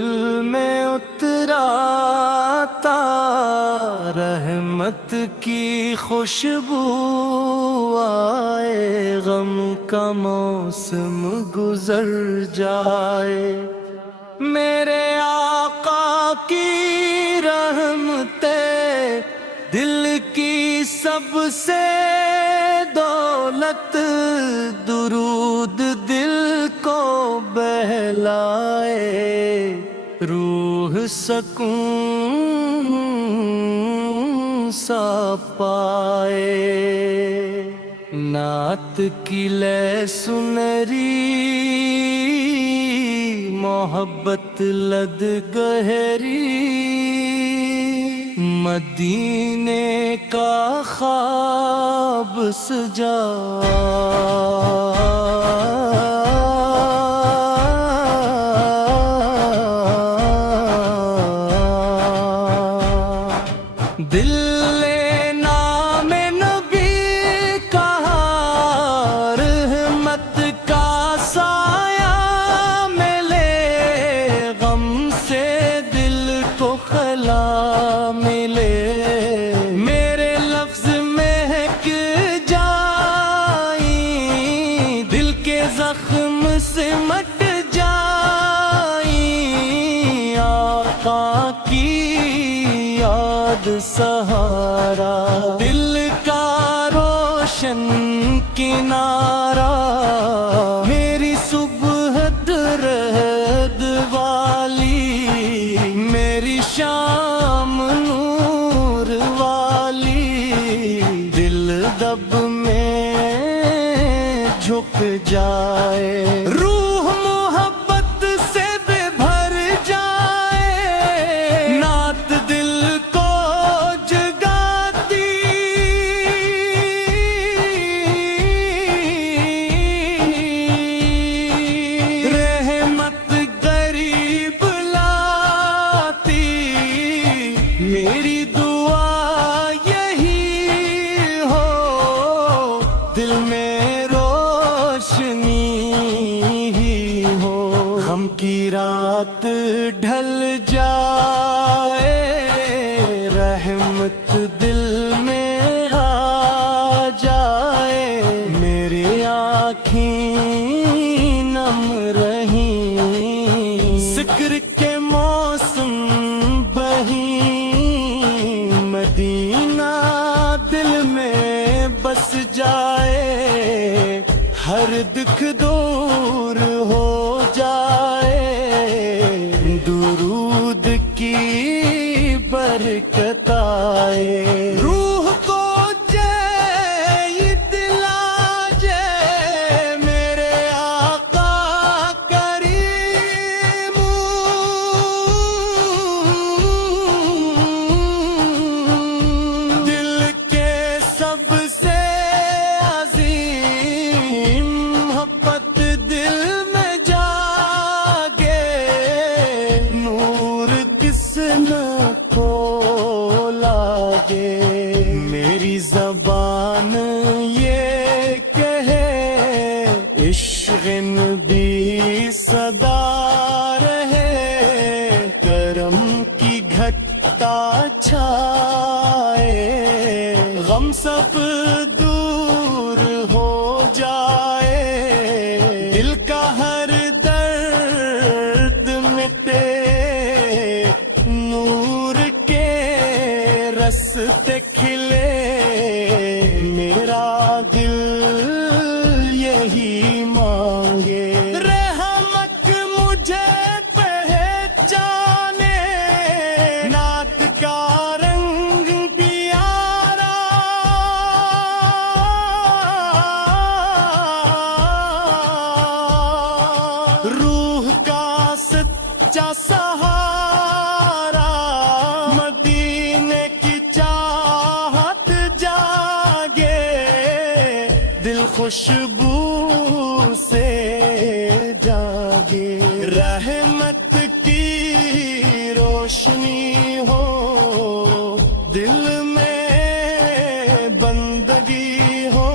دل میں اترا تا رحمت کی خوشبو آئے، غم کا موسم گزر جائے، میرے آقا کی رحمتیں دل کی سب سے دولت، درود دل کو بہلائے، روح سکون سا پائے، نعت کی لے سنری محبت لد گہری، مدینے کا خواب سجا، دل نے نام نبی کہا، رحمت کا سایہ ملے، غم سے دل کو خلا ملے، میرے لفظ مہک جائیں، دل کے زخم سے مٹ جائیں، آقا کی یاد سہارا، دل کا روشن کنارہ، میری صبح درد والی، میری شام نور والی، دل دب میں جھک جائے، روح محبت سے بے بھر جائے، نعت دل کو جگاتی، رحمت غریب لاتی، میری دعا یہی ہو، دل میں روشنی ہی ہو، غم کی رات ڈھل جائے، رحمت دل میں آ جائے، میری آنکھیں نم رہیں، ذکر کے موسم بہیں، مدینہ دل میں بس جائے، ہر دکھ دور ہو جائے، درود کی برکت آئے، روح کو جے دلا جے، میرے آقا کریم، دل کے سب سے عظیم محبت دل میں جاگے، نور کس نہ کو لاگے، میری زبان یہ کہے، عشق نبی صدا رہے، کرم کی گھٹا چھائے، غم سب دور ہو جائے، دل کا ہر درد مٹے، نور کے رستے کھلے، میرا دل یہی مانگے، رحمت مجھے پہچانے، نعت کا رنگ پیارا، روح کا سچا سہارا، مدینے کی چاہت جاگے، دل خوشبو سے جاگے، رحمت کی روشنی ہو، دل میں بندگی ہو،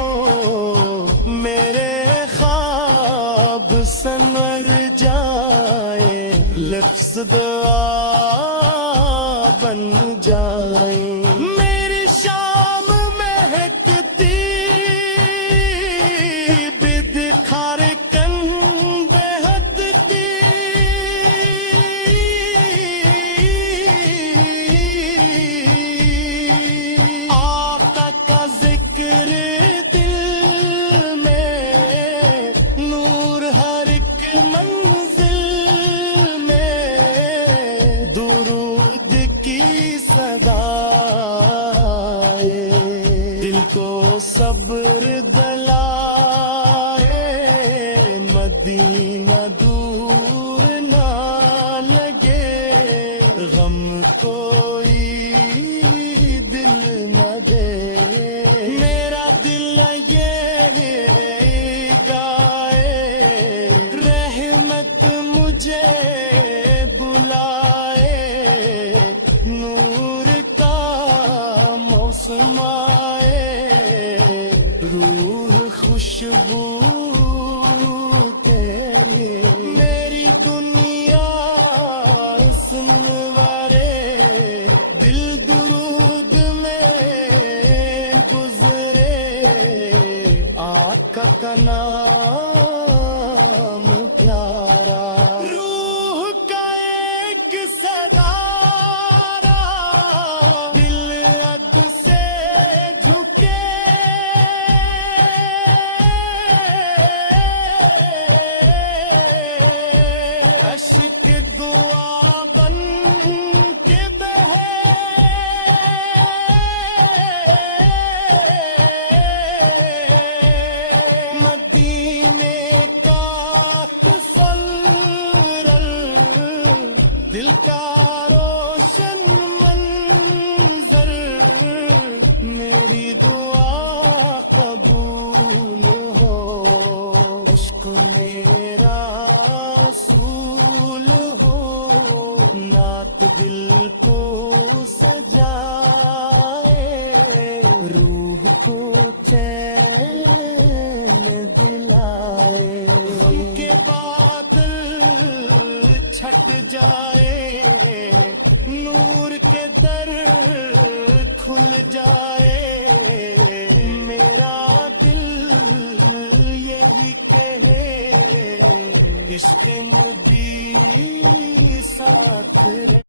میرے خواب سنور جائے، لفظ دعا بن جائیں. میری شام مہکتی بدکھار کند حد کی. آقا کا ذکر دل میں، نور ہر ایک منزل میں، درود کی صدائے دل کو صبر دلائے. مدینہ دور نہ لگے، غم کوئی دل نہ دے. میرا دل یہ گائے، رحمت مجھے بلائے. نور کا موسم آئے، روح خوشبو تیری. میری دنیا سنورے، دل درود میں گزرے. آقا کا نام پیارا، روح کا ایک صدارا. دل اب سے جھکے، اشک دعا بن کے بہے. مدینے کا تصور، دل کا روشن منظر. میری دعا قبول ہو، عشق میرا اصول ہو. نعت دل کو سجائے، روح کو چین دلائے. غم کے بادل چھٹ جائے، نور کے در کھل جائے. میرا دل یہی کہے، عشق نبی ساتھ رہے.